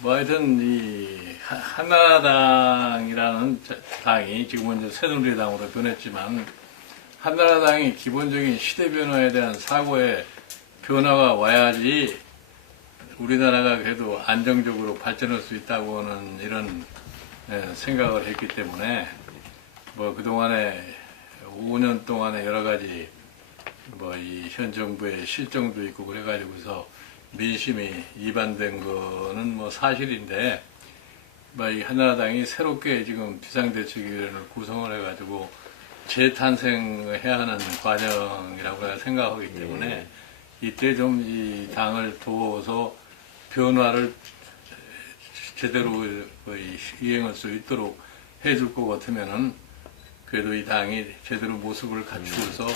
뭐 하여튼 한나라당이라는 당이 지금은 이제 새누리당으로 변했지만 한나라당이 기본적인 시대 변화에 대한 사고의 변화가 와야지 우리나라가 그래도 안정적으로 발전할 수 있다고는 이런 생각을 했기 때문에 뭐 그동안에 5년 동안에 여러 가지 뭐 이 현 정부의 실정도 있고 그래가지고서 민심이 이반된 거는 뭐 사실인데 뭐 이 한나라당이 새롭게 지금 비상대책위원회를 구성을 해가지고 재탄생해야 하는 과정이라고 생각하기 때문에 이때 좀 이 당을 도워서 변화를 제대로 이행할 수 있도록 해줄 것 같으면은 그래도 이 당이 제대로 모습을 갖추어서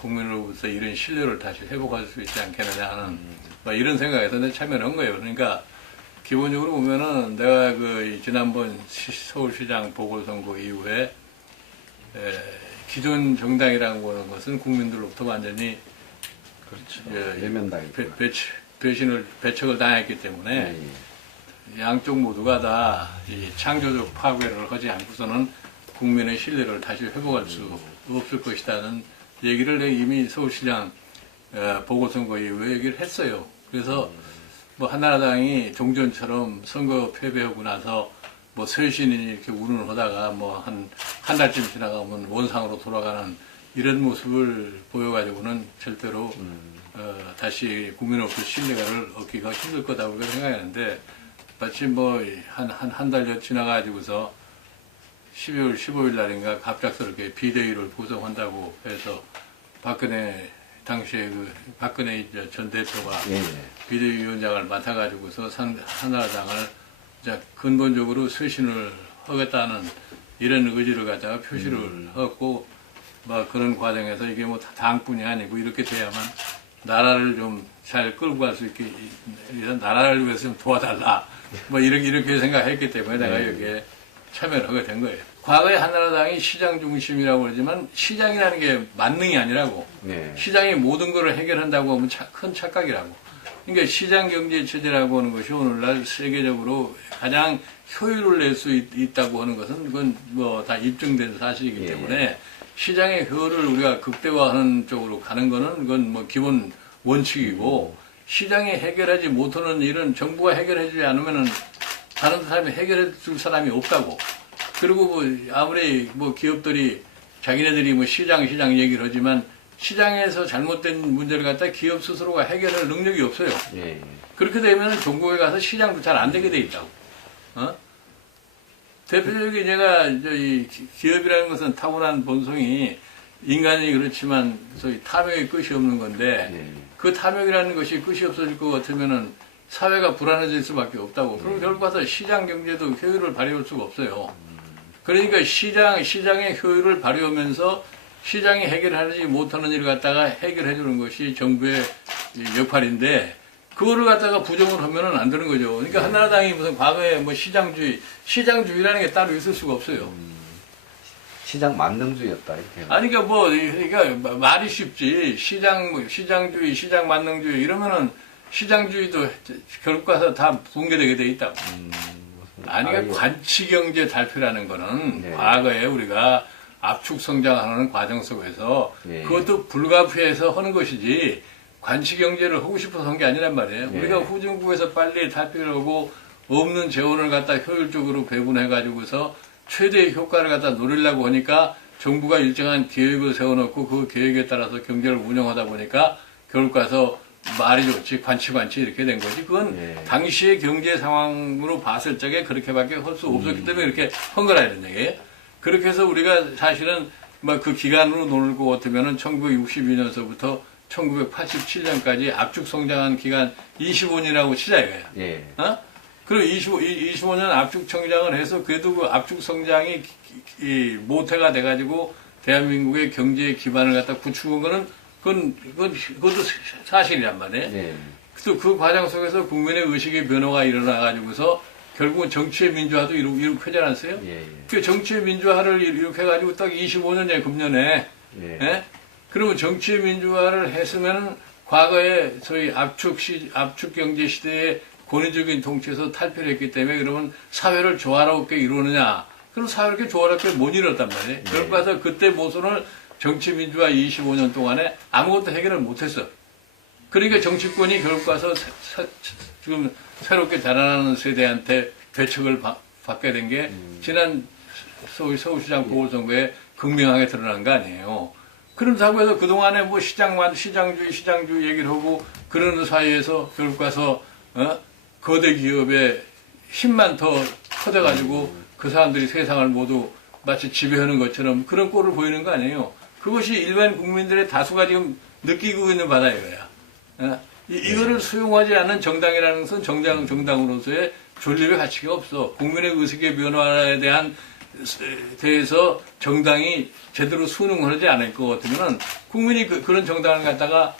국민으로부터 이런 신뢰를 다시 회복할 수 있지 않겠느냐 하는 뭐 이런 생각에서 내가 참여를 한 거예요. 그러니까 기본적으로 보면은 내가 그 지난번 서울시장 보궐선거 이후에 기존 정당이라고 하는 것은 국민들로부터 완전히 그렇죠. 외면당이 배척을 당했기 때문에 양쪽 모두가 다 이 창조적 파괴를 하지 않고서는 국민의 신뢰를 다시 회복할 수 없을 것이라는 얘기를 내가 이미 서울시장 보궐선거 이후에 얘기를 했어요. 그래서 뭐 한나라당이 종전처럼 선거 패배하고 나서 뭐 쇄신이 이렇게 운운을 하다가 뭐 한 달쯤 지나가면 원상으로 돌아가는 이런 모습을 보여가지고는 절대로 다시 국민으로부터 신뢰를 얻기가 힘들 거다고 생각하는데 마치 뭐 한 달여 지나가지고서 12월 15일 날인가 갑작스럽게 비대위를 구성한다고 해서 박근혜 당시에 그 박근혜 전 대표가 비대위원장을 맡아가지고서 한나라당을 근본적으로 쇄신을 하겠다는 이런 의지를 갖다가 표시를 하고 뭐 그런 과정에서 이게 뭐 당뿐이 아니고 이렇게 돼야만 나라를 좀 잘 끌고 갈 수 있게 나라를 위해서 좀 도와달라 뭐 이렇게 생각했기 때문에 내가 여기에 참여를 하게 된 거예요. 과거에 한나라당이 시장 중심이라고 그러지만 시장이라는 게 만능이 아니라고 시장이 모든 것을 해결한다고 하면 큰 착각이라고. 그러니까 시장 경제 체제라고 하는 것이 오늘날 세계적으로 가장 효율을 낼 수 있다고 하는 것은 그건 뭐 다 입증된 사실이기 때문에 시장의 효율을 우리가 극대화하는 쪽으로 가는 거는 그건 뭐 기본 원칙이고 시장이 해결하지 못하는 일은 정부가 해결해주지 않으면은 다른 사람이 해결해 줄 사람이 없다고. 그리고 뭐 아무리 뭐 기업들이 자기네들이 뭐 시장 얘기를 하지만 시장에서 잘못된 문제를 갖다 기업 스스로가 해결할 능력이 없어요. 그렇게 되면 종국에 가서 시장도 잘 안 되게 돼 있다고. 대표적인 제가 이 기업이라는 것은 타고난 본성이 인간이 그렇지만 소위 탐욕의 끝이 없는 건데 그 탐욕이라는 것이 끝이 없어질 것 같으면은 사회가 불안해질 수밖에 없다고. 그럼 결국 가서 시장 경제도 효율을 발휘할 수가 없어요. 그러니까 시장의 효율을 발휘하면서 시장이 해결하지 못하는 일을 갖다가 해결해 주는 것이 정부의 역할인데 그거를 갖다가 부정을 하면은 안 되는 거죠. 그러니까 한나라당이 무슨 과거에 뭐 시장주의라는 게 따로 있을 수가 없어요. 시장 만능주의였다 이렇게. 아니 그러니까 말이 쉽지 시장주의, 시장 만능주의 이러면은 시장주의도 결국 가서 다 붕괴되게 돼 있다고. 아니 그러니까 관치경제 달표라는 거는 과거에 우리가 압축 성장하는 과정 속에서 그것도 불가피해서 하는 것이지 관치경제를 하고 싶어서 한 게 아니란 말이에요. 우리가 후진국에서 빨리 탈피를 하고 없는 재원을 갖다 효율적으로 배분해가지고서 최대의 효과를 갖다 노리려고 하니까 정부가 일정한 계획을 세워놓고 그 계획에 따라서 경제를 운영하다 보니까 결국 가서 말이 좋지 관치 이렇게 된 거지. 그건 당시의 경제 상황으로 봤을 적에 그렇게밖에 할 수 없었기 때문에 이렇게 한 거라 이런 얘기예요. 그렇게 해서 우리가 사실은 뭐 그 기간으로 놀 것 같으면은 1962년서부터 1987년까지 압축 성장한 기간 25년이라고 치자 이거야. 그리고 25년 압축 성장을 해서 그래도 그 압축 성장이 모태가 돼가지고 대한민국의 경제 기반을 갖다 구축한 거는 그것도 사실이란 말이에요. 또 그 과정 속에서 국민의 의식의 변화가 일어나가지고서 결국은 정치의 민주화도 이렇게 하지 않았어요? 그 정치의 민주화를 이렇게 해가지고 딱 25년에 금년에, 그러면 정치의 민주화를 했으면 과거에 소위 압축 경제 시대에 권위적인 통치에서 탈피를 했기 때문에 그러면 사회를 조화롭게 이루느냐? 그럼 사회를 이렇게 조화롭게 못 이뤘단 말이에요. 그러고 가서 그때 모순을 정치민주화 25년 동안에 아무것도 해결을 못했어. 그러니까 정치권이 결국 가서 지금 새롭게 자라나는 세대한테 대책을 받게 된 게 지난 서울시장 보궐선거에 극명하게 드러난 거 아니에요. 그렇다고 해서 그동안에 뭐 시장주의 얘기를 하고 그러는 사이에서 결국 가서 거대 기업의 힘만 더 커져가지고 그 사람들이 세상을 모두 마치 지배하는 것처럼 그런 꼴을 보이는 거 아니에요. 그것이 일반 국민들의 다수가 지금 느끼고 있는 바다예요. 이거를 수용하지 않는 정당이라는 것은 정당으로서의 존립의 가치가 없어. 국민의 의식의 변화에 대해서 정당이 제대로 수능을 하지 않을 것 같으면은 국민이 그런 정당을 갖다가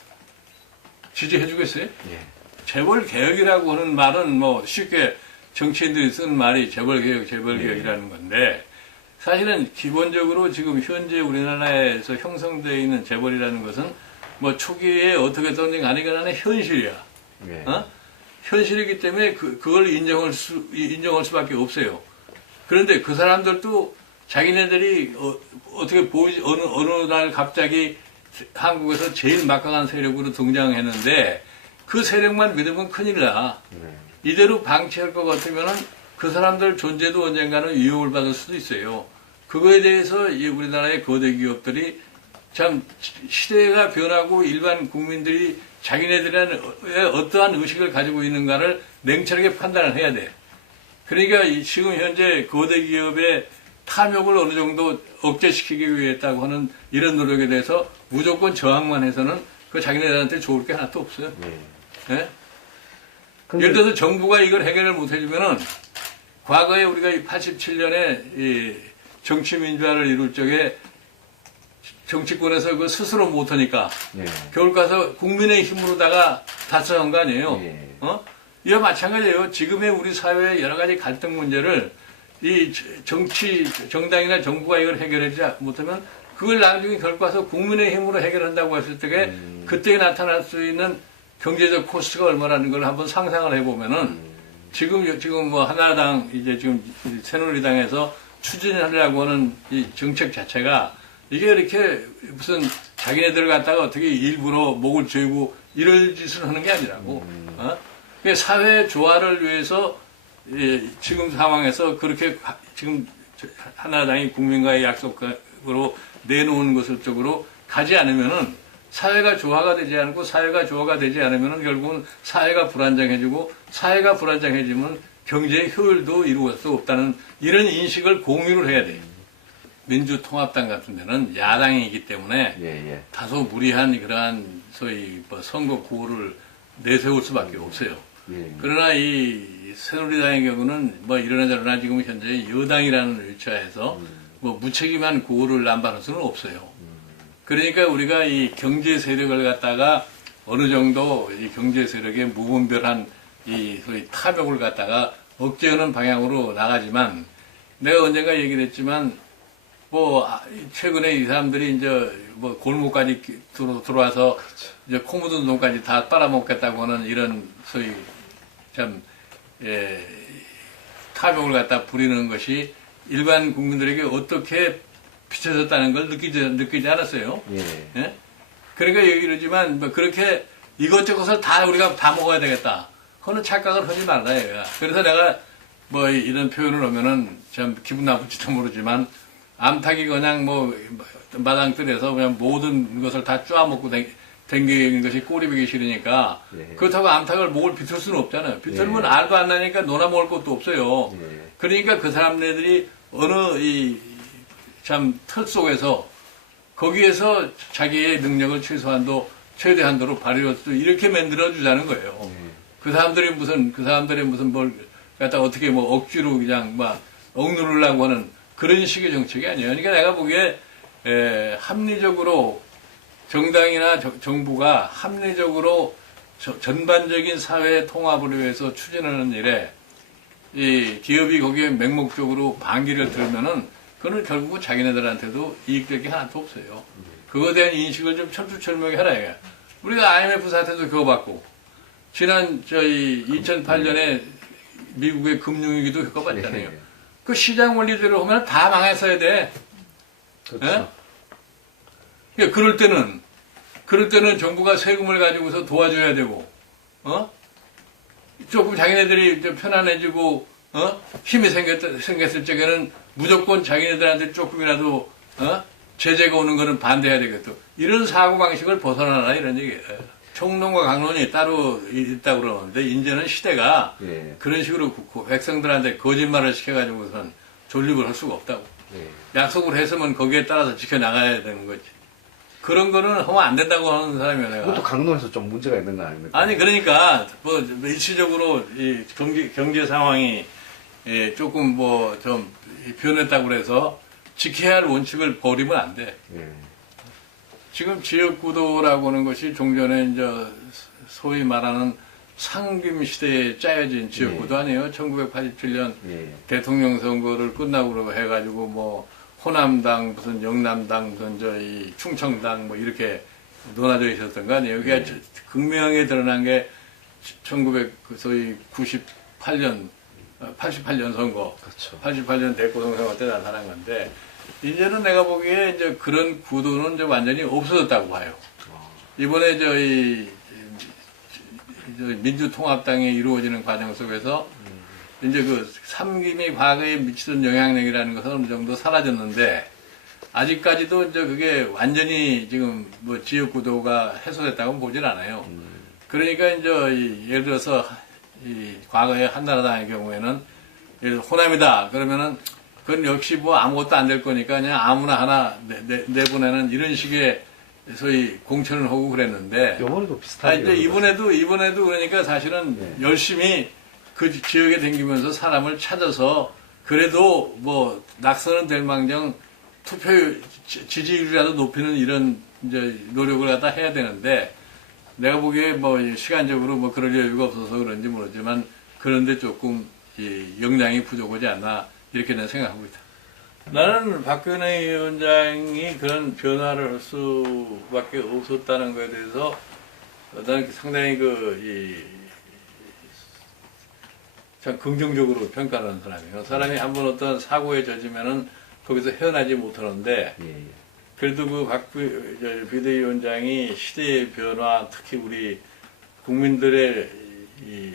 지지해 주겠어요? 예. 재벌개혁이라고 하는 말은 뭐 쉽게 정치인들이 쓰는 말이 재벌개혁이라는 건데 사실은 기본적으로 지금 현재 우리나라에서 형성되어 있는 재벌이라는 것은 뭐 초기에 어떻게든 간에 현실이야. 예. 현실이기 때문에 그걸 인정할 수밖에 없어요. 그런데 그 사람들도 자기네들이 어떻게 어느 날 갑자기 한국에서 제일 막강한 세력으로 등장했는데 그 세력만 믿으면 큰일 나. 이대로 방치할 것 같으면은 그 사람들 존재도 언젠가는 위협을 받을 수도 있어요. 그거에 대해서 우리나라의 거대 기업들이 참 시대가 변하고 일반 국민들이 자기네들의 어떠한 의식을 가지고 있는가를 냉철하게 판단을 해야 돼. 그러니까 지금 현재 거대 기업의 탐욕을 어느 정도 억제시키기 위했다고 하는 이런 노력에 대해서 무조건 저항만 해서는 그 자기네들한테 좋을 게 하나도 없어요. 네? 예를 들어서 정부가 이걸 해결을 못 해주면은 과거에 우리가 87년에 정치민주화를 이룰 적에 정치권에서 그거 스스로 못하니까 겨울 가서 국민의 힘으로다가 달성한 거 아니에요. 이와 마찬가지예요. 지금의 우리 사회의 여러 가지 갈등 문제를 이 정당이나 정부가 이걸 해결하지 못하면 그걸 나중에 결국 와서 국민의 힘으로 해결한다고 했을 때 그때 나타날 수 있는 경제적 코스트가 얼마라는 걸 한번 상상을 해보면은 지금 뭐 한나라당 이제 지금 새누리당에서 추진하려고 하는 이 정책 자체가 이게 이렇게 무슨 자기네들 갖다가 어떻게 일부러 목을 조이고 이럴 짓을 하는 게 아니라고. 사회 조화를 위해서 지금 상황에서 그렇게 지금 한나라당이 국민과의 약속으로 내놓은 것을 쪽으로 가지 않으면은 사회가 조화가 되지 않고 사회가 조화가 되지 않으면은 결국은 사회가 불안정해지고 사회가 불안정해지면 경제의 효율도 이루어질 수 없다는 이런 인식을 공유를 해야 돼요. 민주통합당 같은 데는 야당이기 때문에 다소 무리한 그러한 소위 선거 구호를 내세울 수밖에 없어요. 그러나 이 새누리당의 경우는 뭐 이러나 저러나 지금 현재 여당이라는 위치에서 뭐 무책임한 구호를 남발할 수는 없어요. 그러니까 우리가 이 경제 세력을 갖다가 어느 정도 이 경제 세력의 무분별한 이 소위 탐욕을 갖다가 억제하는 방향으로 나가지만 내가 언젠가 얘기를 했지만 뭐 최근에 이 사람들이 이제 뭐 골목까지 들어와서 이제 코 묻은 돈까지 다 빨아먹겠다고 하는 이런 소위 참 탐욕을 갖다 부리는 것이 일반 국민들에게 어떻게 비춰졌다는 걸 느끼지 않았어요. 예? 그러니까 얘기하지만 뭐 그렇게 이것저것을 다 우리가 다 먹어야 되겠다. 그거는 착각을 하지 말라 얘가. 그래서 내가 뭐 이런 표현을 하면은 참 기분 나쁠지도 모르지만 암탉이 그냥 뭐 마당뜰에서 그냥 모든 것을 다 쪼아먹고 댕기는 것이 꼬리 베기 싫으니까 그렇다고 암탉을 목을 비틀 수는 없잖아요. 비틀면 알도 안 나니까 놀아먹을 것도 없어요. 그러니까 그 사람들이 어느 참 틀 속에서 거기에서 자기의 능력을 최대한도로 발휘할 수 이렇게 만들어 주자는 거예요. 그 사람들의 무슨 뭘 갖다 어떻게 뭐 억지로 그냥 막 억누르려고 하는 그런 식의 정책이 아니에요. 그러니까 내가 보기에 합리적으로 정당이나 정부가 합리적으로 전반적인 사회 통합을 위해서 추진하는 일에 이 기업이 거기에 맹목적으로 반기를 들면은 그거는 결국은 자기네들한테도 이익될 게 하나도 없어요. 그거에 대한 인식을 좀 철두철미하게 하라. 우리가 IMF 사태도 그거 받고 지난 저희 2008년에 미국의 금융위기도 겪어봤잖아요. 예. 그 시장 원리대로 하면 다 망했어야 돼. 그렇죠. 예? 그러니까 그럴 때는 정부가 세금을 가지고서 도와줘야 되고, 조금 자기네들이 좀 편안해지고, 힘이 생겼을 적에는 무조건 자기네들한테 조금이라도, 제재가 오는 거는 반대해야 되겠다. 이런 사고방식을 벗어나라, 이런 얘기예요. 총론과 강론이 따로 있다고 그러는데, 이제는 시대가 예. 그런 식으로 백성들한테 거짓말을 시켜가지고선 존립을 할 수가 없다고. 예. 약속을 했으면 거기에 따라서 지켜나가야 되는 거지. 그런 거는 하면 안 된다고 하는 사람이야, 내가. 그것도 강론에서 좀 문제가 있는 거 아닙니까? 아니, 그러니까, 일시적으로 이 경제 상황이 조금 좀 변했다고 그래서 지켜야 할 원칙을 버리면 안 돼. 예. 지금 지역구도라고 하는 것이 종전에 이제 소위 말하는 상김 시대에 짜여진 지역구도 아니에요. 1987년 예. 대통령 선거를 끝나고 해가지고 호남당, 무슨 영남당, 무슨 이 충청당 이렇게 논하져 있었던 거 아니에요. 여기가 극명하게 드러난 게 1998년, 88년 선거, 그렇죠. 88년 대구동 선거 때 나타난 건데, 이제는 내가 보기에 이제 그런 구도는 좀 완전히 없어졌다고 봐요. 이번에 민주통합당이 이루어지는 과정 속에서 이제 그 삼김이 과거에 미치던 영향력이라는 것은 어느 정도 사라졌는데, 아직까지도 이제 그게 완전히 지금 지역 구도가 해소됐다고는 보질 않아요. 그러니까 이제 예를 들어서 이 과거에 한나라당의 경우에는 예를 들어 호남이다 그러면은 그건 역시 아무것도 안 될 거니까 그냥 아무나 하나 내보내는 이런 식의 소위 공천을 하고 그랬는데, 요번에도 비슷하게. 이제 이번에도 그러니까 사실은 네. 열심히 그 지역에 다니면서 사람을 찾아서 그래도 낙선은 될 망정 지지율이라도 높이는 이런 이제 노력을 갖다 해야 되는데, 내가 보기에 시간적으로 그럴 여유가 없어서 그런지 모르지만 그런데 조금 역량이 부족하지 않나 이렇게 는 생각하고 있다. 나는 박근혜 위원장이 그런 변화를 할 수밖에 없었다는 것에 대해서 나는 상당히 참 긍정적으로 평가하는 사람이에요. 사람이 한번 어떤 사고에 젖으면은 거기서 헤어나지 못하는데, 예. 그래도 비대위원장이 시대의 변화, 특히 우리 국민들의 이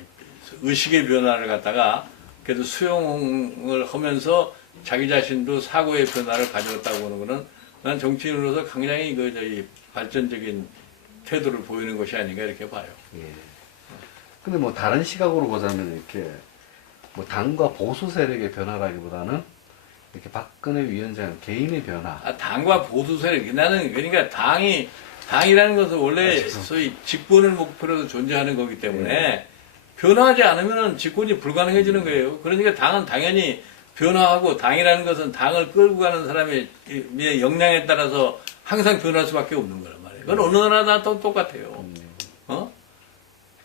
의식의 변화를 갖다가 그래도 수용을 하면서 자기 자신도 사고의 변화를 가져왔다고 하는 거는 난 정치인으로서 굉장히 발전적인 태도를 보이는 것이 아닌가 이렇게 봐요. 예. 근데 다른 시각으로 보자면 이렇게 당과 보수 세력의 변화라기보다는 이렇게 박근혜 위원장 개인의 변화. 당과 보수 세력, 나는 그러니까 당이라는 것은 원래 소위 집권을 목표로 존재하는 거기 때문에 변화하지 않으면 집권이 불가능해지는 거예요. 그러니까 당은 당연히 변화하고, 당이라는 것은 당을 끌고 가는 사람의 역량에 따라서 항상 변할 수밖에 없는 거란 말이에요. 그건 어느 나라나 다 똑같아요.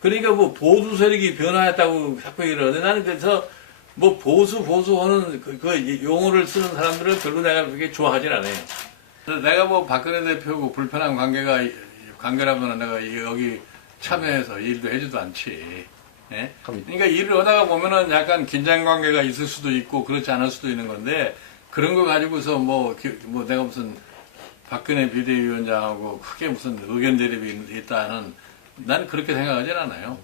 그러니까 보수 세력이 변화했다고 자꾸 이러는데, 나는 그래서 보수하는 그 용어를 쓰는 사람들은 별로 내가 그렇게 좋아하진 않아요. 내가 박근혜 대표하고 불편한 관계라면 내가 여기 참여해서 일도 해주도 않지. 예? 그러니까 일을 하다가 보면은 약간 긴장 관계가 있을 수도 있고 그렇지 않을 수도 있는 건데, 그런 거 가지고서 내가 무슨 박근혜 비대위원장하고 크게 무슨 의견 대립이 있다는, 나는 그렇게 생각하진 않아요.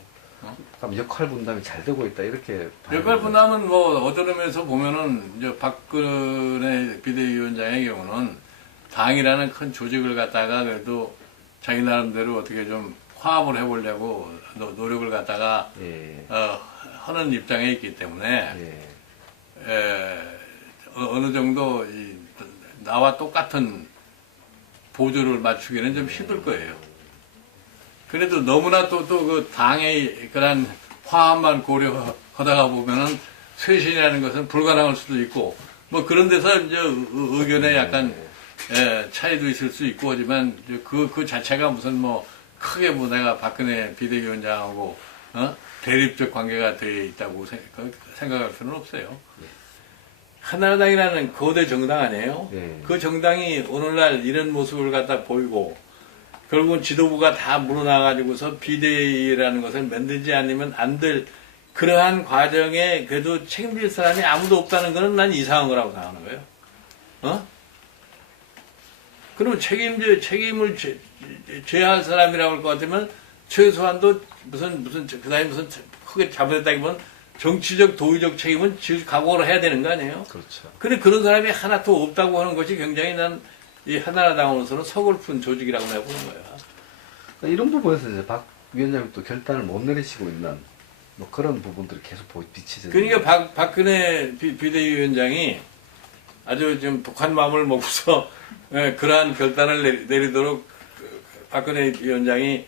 그럼 역할 분담이 잘 되고 있다 이렇게. 역할 분담은 어떤 의미에서 보면은 이제 박근혜 비대위원장의 경우는 당이라는 큰 조직을 갖다가 그래도 자기 나름대로 어떻게 좀 화합을 해보려고 노력을 갖다가 예. 하는 입장에 있기 때문에 어느 정도 나와 똑같은 보조를 맞추기는 좀 힘들 거예요. 그래도 너무나 또 그 당의 그런 화합만 고려하다가 보면은 쇄신이라는 것은 불가능할 수도 있고, 그런 데서 이제 의견에 약간 차이도 있을 수 있고 하지만 그 자체가 무슨 크게 내가 박근혜 비대위원장하고 대립적 관계가 되어 있다고 생각할 필요는 없어요. 한나라당이라는 거대 정당 아니에요? 그 정당이 오늘날 이런 모습을 갖다 보이고, 결국은 지도부가 다 물어나가지고서 비대위라는 것을 만들지 않으면 안 될 그러한 과정에 그래도 책임질 사람이 아무도 없다는 것은 난 이상한 거라고 생각하는 거예요. 어? 그러면 책임을 져야 할 사람이라고 할 것 같으면 최소한도 그 다음에 무슨 크게 잘못했다기보면 정치적, 도의적 책임은 질 각오를 해야 되는 거 아니에요? 그렇죠. 근데 그런 사람이 하나도 없다고 하는 것이 굉장히 난 이 한나라당으로서는 서글픈 조직이라고 내가 보는 거야. 그러니까 이런 부분에서 이제 박 위원장이 또 결단을 못 내리시고 있는 뭐 그런 부분들이 계속 비치죠. 그러니까 박근혜 비대위원장이 아주 좀 독한 마음을 먹고서 그러한 결단을 내리도록 박근혜 위원장이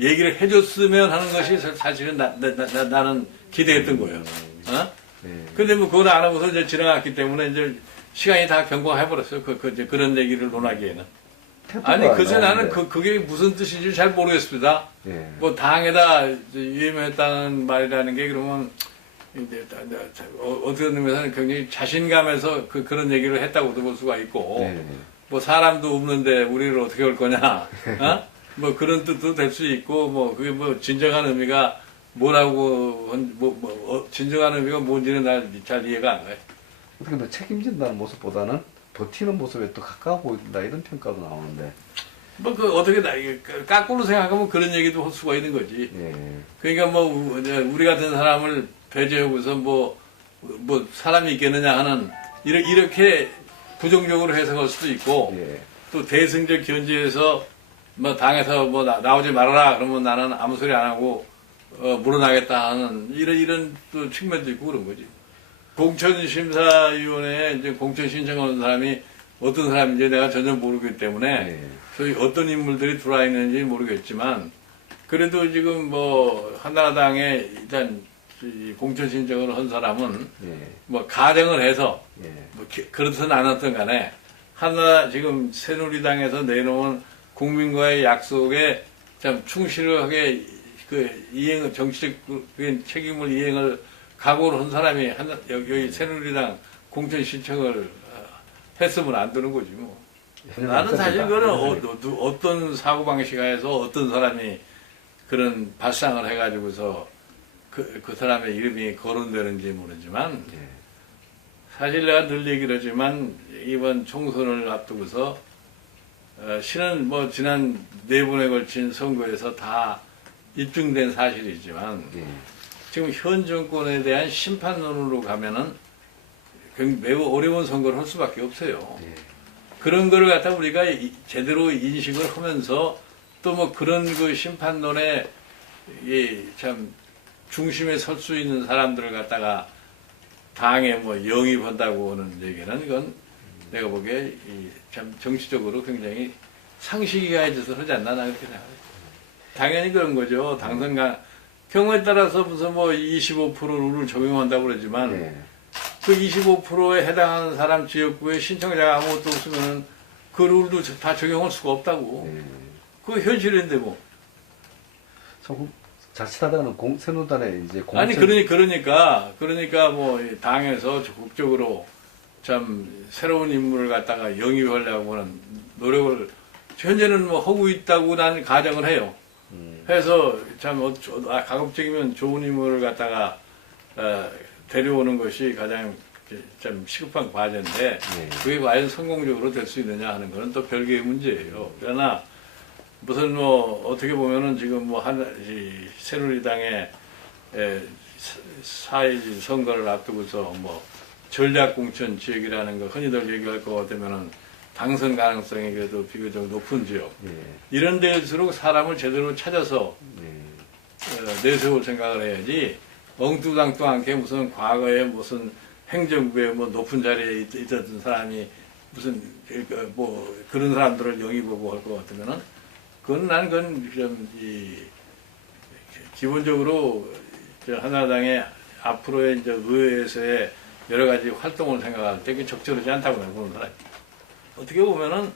얘기를 해줬으면 하는 것이 사실은 나는 기대했던 거예요. 어? 네. 근데 뭐 그걸 안 하고서 이제 지나갔기 때문에 이제 시간이 다 경과해버렸어요. 이제 그런 얘기를 논하기에는. 아니, 글쎄 나는 그게 무슨 뜻인지 잘 모르겠습니다. 예. 뭐 당에다 위임했다는 말이라는 게 그러면 이제 어떤 의미에서는 굉장히 자신감에서 그런 얘기를 했다고도 볼 수가 있고 예. 뭐 사람도 없는데 우리를 어떻게 할 거냐, 어? 뭐 그런 뜻도 될 수 있고 뭐 그게 뭐 진정한 의미가 뭐라고 진정한 의미가 뭔지는 난 잘 이해가 안 가요. 어떻게 보면 책임진다는 모습보다는 버티는 모습에 또 가까워 보인다 이런 평가도 나오는데. 뭐 그 어떻게 까꾸로 생각하면 그런 얘기도 할 수가 있는 거지. 예. 그러니까 뭐 우리 같은 사람을 배제하고서 뭐 사람이 있겠느냐 하는 이렇게 부정적으로 해석할 수도 있고 예. 또 대승적 견지에서 뭐 당에서 뭐 나오지 말아라 그러면 나는 아무 소리 안 하고 물러나겠다 하는 이런 또 측면도 있고 그런 거지. 공천심사위원회에 이제 공천 신청하는 사람이 어떤 사람인지 내가 전혀 모르기 때문에 예. 소위 어떤 인물들이 들어와 있는지 모르겠지만 그래도 지금 뭐 한나라당에 일단 공천 신청을 한 사람은 예. 뭐 가정을 해서 예. 뭐 그렇든 않았든 간에 한나라 지금 새누리당에서 내놓은 국민과의 약속에 참 충실하게 정치적 책임을 이행을 각오를 한 사람이 여기 새누리당 공천 신청을 했으면 안 되는 거지 뭐. 나는 사실 그거는 어떤 사고방식 하에서 어떤 사람이 그런 발상을 해가지고서 그 사람의 이름이 거론되는지 모르지만 예. 사실 내가 늘 얘기를 하지만 이번 총선을 앞두고서 실은 뭐 지난 4번에 걸친 선거에서 다 입증된 사실이지만 예. 지금 현 정권에 대한 심판론으로 가면은 매우 어려운 선거를 할 수밖에 없어요. 예. 그런 거를 갖다 우리가 제대로 인식을 하면서 또 뭐 그런 그 심판론에 참 중심에 설 수 있는 사람들을 갖다가 당에 뭐 영입한다고 하는 얘기는 이건 내가 보기에 참 정치적으로 굉장히 상식이 가해져서 하지 않나 나 그렇게 생각해요. 당연히 그런 거죠. 당선가 경우에 따라서 무슨 뭐 25% 룰을 적용한다고 그러지만 예. 그 25%에 해당하는 사람 지역구에 신청자가 아무것도 없으면 그 룰도 다 적용할 수가 없다고. 예. 그거 현실인데 뭐. 자칫하다가는 새누리당에 이제 공천. 아니 그러니까 뭐 당에서 적극적으로 참 새로운 인물을 갖다가 영입하려고 하는 노력을 현재는 뭐 하고 있다고 난 가정을 해요. 해서 참 가급적이면 좋은 인물을 갖다가 데려오는 것이 가장 참 시급한 과제인데 예. 그게 과연 성공적으로 될 수 있느냐 하는 것은 또 별개의 문제예요. 그러나 무슨 뭐 어떻게 보면은 지금 뭐 새누리당의 4.1 선거를 앞두고서 뭐 전략공천 지역이라는 거 흔히들 얘기할 것 같으면은 당선 가능성이 그래도 비교적 높은 지역 예. 이런 데일수록 사람을 제대로 찾아서 예. 내세울 생각을 해야지 엉뚱당뚱하게 무슨 과거에 무슨 행정부에 뭐 높은 자리에 있었던 사람이 무슨 뭐 그런 사람들을 영입하고 할 것 같으면은 그건 좀 기본적으로 한나라당의 앞으로의 이제 의회에서의 여러 가지 활동을 생각할 때 그게 적절하지 않다고 내가 보는 사람이. 어떻게 보면은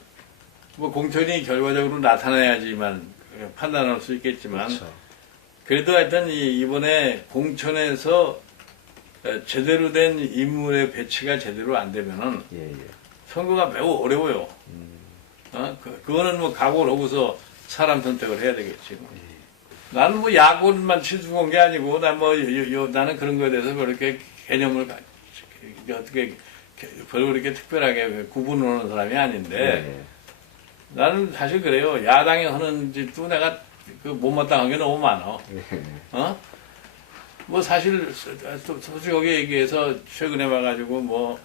뭐 공천이 결과적으로 나타나야지만 판단할 수 있겠지만 그렇죠. 그래도 하여튼 이번에 공천에서 제대로 된 인물의 배치가 제대로 안 되면은 예. 예. 선거가 매우 어려워요. 그거는 뭐 각오를 하고서 사람 선택을 해야 되겠지. 나는 뭐 야구만 치수한 게 아니고, 나는 그런 거에 대해서 그렇게 개념을, 어떻게, 별로 그렇게 특별하게 구분하는 사람이 아닌데, 나는 사실 그래요. 야당이 하는 짓도 내가 그 못마땅한 게 너무 많아. 뭐 사실, 솔직하게 얘기해서 최근에 와가지고 뭐,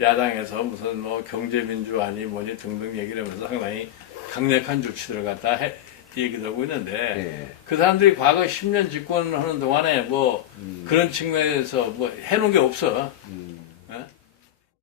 야당에서 무슨 뭐 경제민주화니 뭐니 등등 얘기를 하면서 상당히 강력한 조치들을 갖다 얘기를 하고 있는데 그 사람들이 과거 10년 집권하는 동안에 뭐 그런 측면에서 뭐 해놓은 게 없어.